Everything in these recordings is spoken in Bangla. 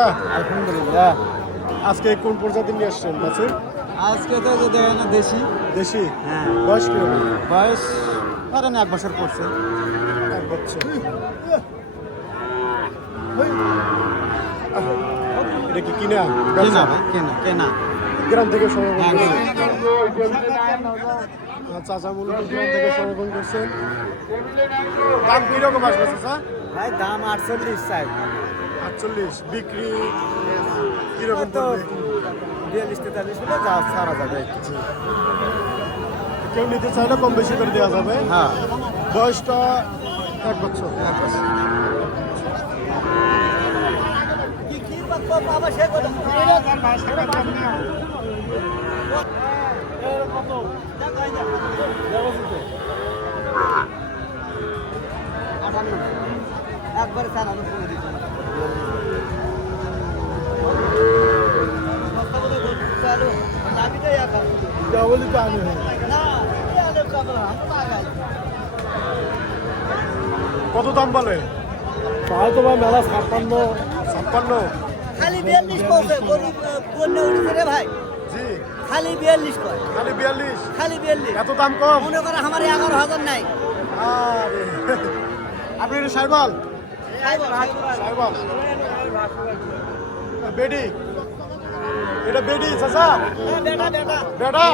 চাচা? আলহামদুলিল্লাহ। আজকে কোন প্রজাতি নিয়ে আসছেন বাছুর? আজকে তো যে দেখেন না দেশি। দেশি? হ্যাঁ। বয়স কিরকম? বয়স ধরেন 1 বছর পড়ছে। 1 বছর। এটা কি কিনা? কেনা ভাই, কেনা। গ্রাম থেকে সংগ্রহ হ্যাঁ, করছেন? চাচা মূলত গ্রাম থেকে সংগ্রহ করছেন। দাম কিরকম আসবে চাচা? ভাই দাম 48 চাই। 48। বিক্রি কিরকম তো পড়বে? 42-43 হলে যা ছাড়া যাবে একটু। কেউ নিতে চাইলে কম বেশি করে দেওয়া যাবে। হ্যাঁ। বয়সটা 1 বছর। একবারে স্যার আমি ফোন দিচ্ছি ডাবলই তো আমি কত দাম বলে? তাই তো ভাই মেলা 56। খালি 42 পৌঁছে বললে উঠেছে রে ভাই। জি, খালি 42 কয়, খালি 42। খালি 42। এত দাম কম? মনে করে আমার 11,000 নাই। আরে আপনি এটা সাইবাল? সাইবাল বেডি? এটা বেডি চাচা? বেটা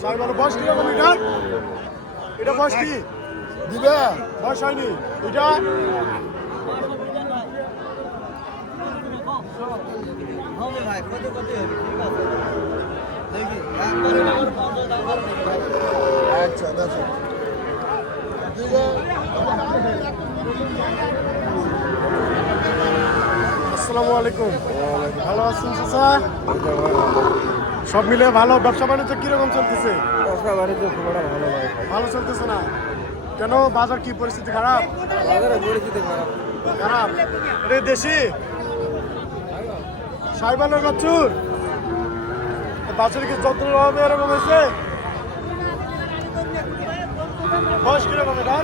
সাইবাল বয়স কিরকম এটা? এটা বয়স কি দিবে? বয়স হয়নি এটা? হবে ভাই, কত হবে? ঠিক আছে দেখি আচ্ছা দেখো। আসসালামু আলাইকুম। ভালো আছেন চাচা? সব মিলে ভালো। ব্যবসা বাণিজ্য কিরকম চলতেছে? ব্যবসা বাণিজ্য খুব একটা ভালো ভাই। ভালো চলতেছে না কেন? বাজার কি পরিস্থিতি খারাপ? বাজারের পরিস্থিতি খারাপ। খারাপ। এটা দেশি সাইবালের বাছুর? বাছুর কি যত্ন হবে এরকম হয়েছে? বয়স কিরকম এটা?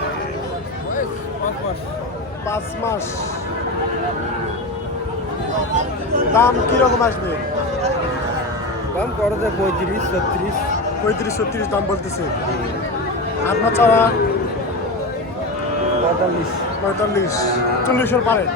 5 মাস। দাম কিরকম আসবে? দাম করে দেয় 35-36। 35-36 দাম বলতেছে। আপনার চাওয়া? 45। 40-এর পারে।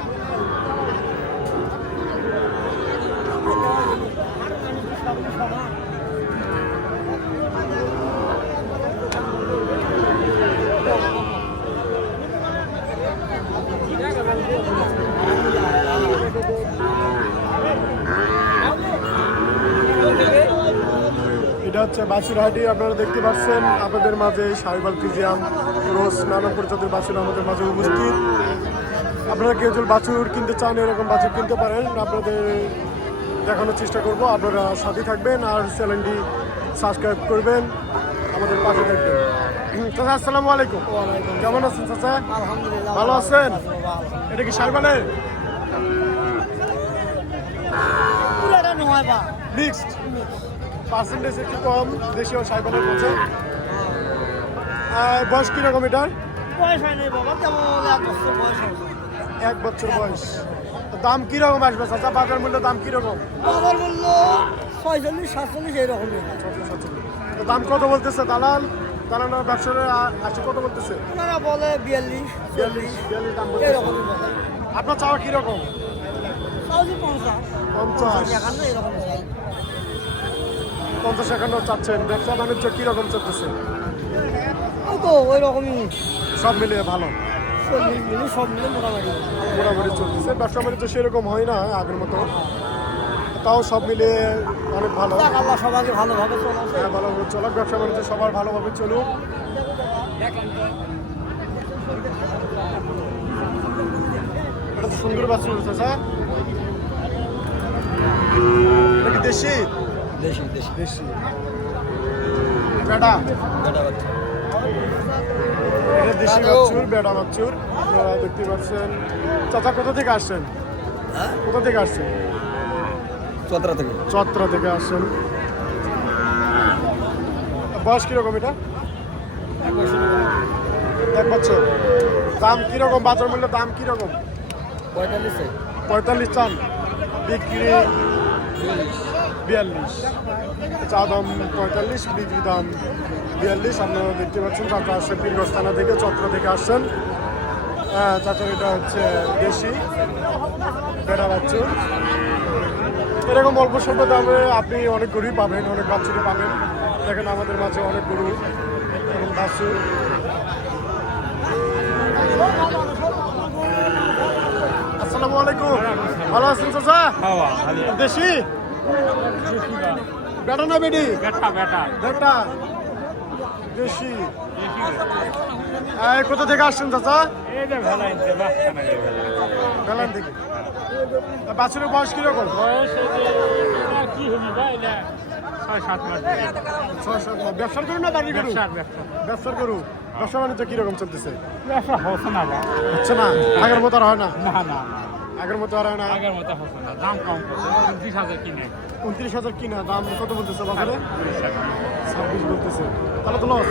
এটা হচ্ছে বাছুরহাটি। আপনারা দেখতে পাচ্ছেন আপনাদের মাঝে সাইবাল ফ্রিজিয়াম রোজ নানা প্রজাতির বাছুর আমাদের মাঝে উপস্থিত। আপনারা কেউ যদি বাছুর কিনতে চান এরকম বাছুর কিনতে পারেন। আপনাদের দেখানোর চেষ্টা করব। আপনারা সাথে থাকবেন আর চ্যানেলটি সাবস্ক্রাইব করবেন, আমাদের পাশে থাকবেন। চাচা আসসালামু আলাইকুম। কেমন আছেন চাচা? আলহামদুলিল্লাহ। ভালো আছেন? এটা কি সাইবালের পুরাটা নয় বা মিক্সড? পার্সেন্টেজ একটু কম দেশীয় সাইবালের মধ্যে। বয়স কিরকম এটার? বয়স হয় নাই বাবা, কেমন 1 বছর বয়স হবে। 1 বছর বয়স। দাম কিরকম আসবে চাচা? বাজার মূল্য দাম কিরকম? বাবার মূল্য 46-47 এইরকমই। তো দাম কত বলতেছে দালাল? দালাল ব্যবসায়ী আসে কত বলতেছে? ওনারা বলে 42-40 42 দাম বলতেছে। এইরকমই বলে। আপনার চাওয়া কিরকম? তাহলে 50 50 এখানে এরকম চাই। 50-51 চাচ্ছেন। ব্যবসা বাণিজ্য কিরকম চলতেছে? ও তো ওই রকমই সব মিলিয়ে ভালো, সব মিলে মোটামুটি। মোটামুটি চলতেছে। ব্যবসা বাণিজ্য সেরকম হয় না আগের মতো, তাও সব মিলিয়ে অনেক ভালো। যাক, আল্লাহ সবাইকে ভালোভাবে চলাচ্ছে। হ্যাঁ, ভালোভাবে চলুক। ব্যবসা বাণিজ্য সবার ভালোভাবে চলুক। এটা তো সুন্দর বাছুর চাচা। এটা কি দেশি? দেশি দেশি দেশি বেটা? এটা দেশি বাছুর, বেটা বাছুর। আপনারা দেখতে পাচ্ছেন। চাচা কোথা থেকে আসছেন? কোথা থেকে আসছেন? চতরা থেকে। চত্রা থেকে আসছেন। বয়স কিরকম এটা? 1 বছর। 1 বছর। দাম কিরকম? বাজার মূল্য দাম কিরকম? 45 চান, বিক্রি 42, চা দাম 45, বিক্রি দাম 42। আপনারা দেখতে পাচ্ছেন চাচা আসছে পীরগঞ্জ থানা থেকে, চত্র থেকে আসছেন। চাচার এটা হচ্ছে দেশি বেড়া বাচ্চু। এরকম অল্প স্বল্প দামে আপনি অনেক গরুই পাবেন, অনেক বাচ্চুরই পাবেন। দেখেন আমাদের মাঝে অনেক গরু এবং বাচ্চু। আসসালামু আলাইকুম, ভালো আছেন চাচা? দেশি বেটা না বেডি? বেটা দেশি। কোথা থেকে আসছেন চাচা? বেলান থেকে। বাছুরের বয়স কিরকম? 6-7 মাস। 6-7 মাস। ব্যবসার গরু না বাড়ির গরু? ব্যবসার গরু। ব্যবসা বাণিজ্য কিরকম চলতেছে? ব্যবসা হচ্ছে না বা? হচ্ছে না, আগের মতো আর হয় না? না না আগের মতো আর হয় না। আগের মতো হচ্ছে না, দাম কম করছে। 29,000 কিনে। 29,000 কিনা, দাম কত বলতেছে বাজারে? 26 বলতেছে। তাহলে তো লস।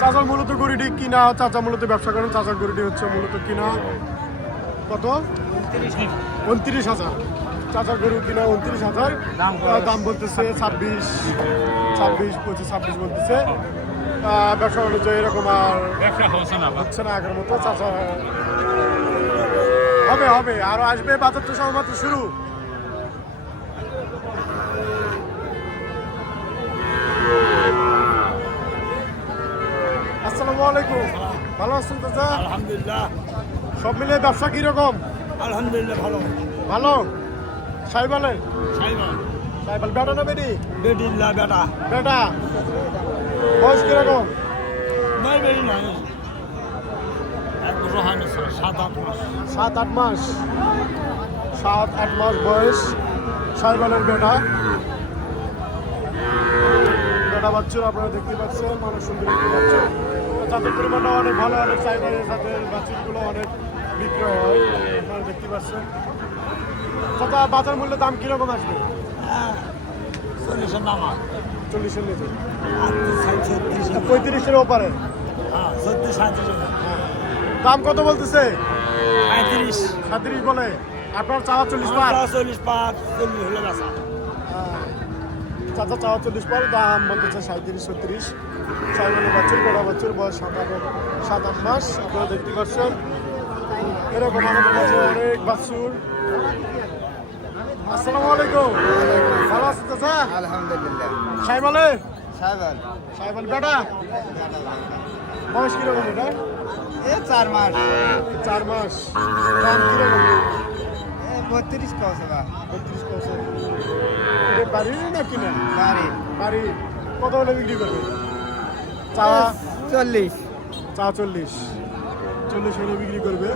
চাচার মূলত গরুটি কিনা, চাচা মূলত ব্যবসা করেন, চাচার গরুটি হচ্ছে মূলত কিনা কত? 29,000। চাচার গরু কিনা 29,000, দাম বলতেছে 26, 25, 26 বলতেছে। ব্যবসা বাণিজ্য এরকম আর ব্যবসা হচ্ছে না বা? হচ্ছে না আগের মতো। চাচা হবে হবে, আরো আসবে, বাজার তো সবেমাত্র শুরু। আসসালামু আলাইকুম, ভালো আছেন চাচা? আলহামদুলিল্লাহ। সব মিলিয়ে ব্যবসা কিরকম? আলহামদুলিল্লাহ ভালো। ভালো। সাইবালের সাইমন সাইবাল বেটা না বেটি? বেডিল্লা বেটা। বেটা। বয়স কিরকম? নয় বেডি নয়, 1 বছর হয় না, 7-8 মাস। 7-8 মাস। 7-8 মাস বয়স, সাইবালের বেটা। বেটা বাচ্চুর আপনারা দেখতে পাচ্ছেন, মানুষ সুন্দর দেখতে পাচ্ছেন। তাদের পরিমাণটা অনেক ভালো, অনেক চাহিদা, তাদের বাচ্চুরগুলো অনেক বিক্রয় হয়, আপনারা দেখতে পাচ্ছেন। চাচা বাজার মূল্যের দাম কিরকম আসবে? 40-এর নামা। 40-এর নিচে, 36-37। 35-এর ওপারে। হ্যাঁ, 34-37। দাম কত বলতেছে? 35। 37 বলে। আপনার চাওয়া 40 পার। 40 পার, 40 হলে বেচা। চাচা চাওয়া 40 পার, দাম বলতেছে 37-36। সাইবালের বাচ্চুর, বেড়া বাচ্চুর বয়স 7-8 মাস। আপনারা দেখতে পাচ্ছেন এরকম আমাদের কাছে অনেক বাছুর। আসসালামু আলাইকুম, ভালো আছেন চাচা? আলহামদুলিল্লাহ। সাইবালের সাইবাল সাইবাল বেটা, বয়স কিরকম এটা? 4 মাস। 4 মাস। দাম কিরকম? 32 কস বা 32%। এটা বাড়ির না কিনা? বাড়ি বাড়ি। কত হলে বিক্রি করবে? চাওয়া 40। চা 40 হলে বিক্রি করবে।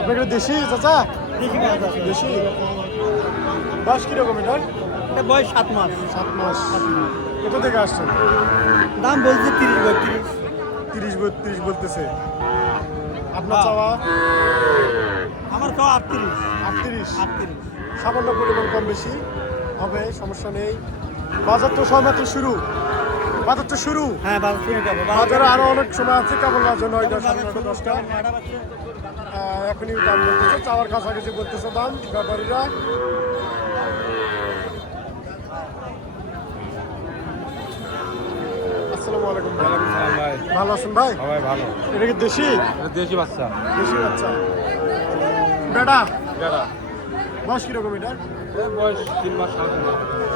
আপনার এটা দেশি চাচা? দেশি। বয়স কিরকম এটার? এটা বয়স 7 মাস। 7 মাস। কোথা থেকে আসছেন? দাম বলছে 30-32। 30-32 বলতেছে। আপনার চাওয়া? আমার তো 38। 38। সামান্য পরিমাণ কম বেশি হবে, সমস্যা নেই। বাজার তো সবেমাত্র শুরু, বাজার তো শুরু। হ্যাঁ, বাজার শুরু যাবো। বাজারে আরো অনেক সময় আছে, কেবল বাজে 9টা 9:30 10টা। এখনই দাম বলতেছে, চাওয়ার কাছাকাছি বলতেছে দাম ব্যাপারীরা। আসসালামু আলাইকুম ভাই, ভালো আছেন ভাই? সবাই ভালো। এটা কি দেশি? দেশি বাচ্চা। দেশি বাচ্চা বেটা। বেটা। বয়স কিরকম এটার? বয়স 3 মাস।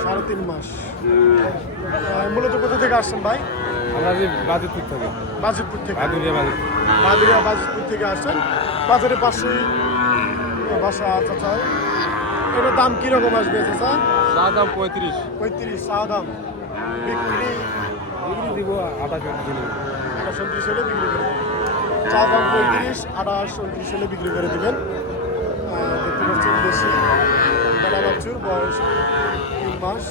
3.5 মাস। মূলত কোথা থেকে আসছেন ভাই? আমরা যে বাজিতপুর থেকে। বাজিতপুর থেকে। বাদুরিয়া বাজিতপুর। বাদুরিয়া বাজিতপুর থেকে আসছেন। বাজারের পাশেই বাসা চাচা। এটার দাম কিরকম আসবে চাচা? চা দাম 35। 35 চা দাম। বিক্রি বিক্রি দিব 28 কিলো। 28-29 হলে বিক্রি করবেন। চা দাম 35, 28-29 হলে বিক্রি করে দেবেন। দেখতে পাচ্ছেন দেশি বেড়া বাছুর, বয়স 3 মাস।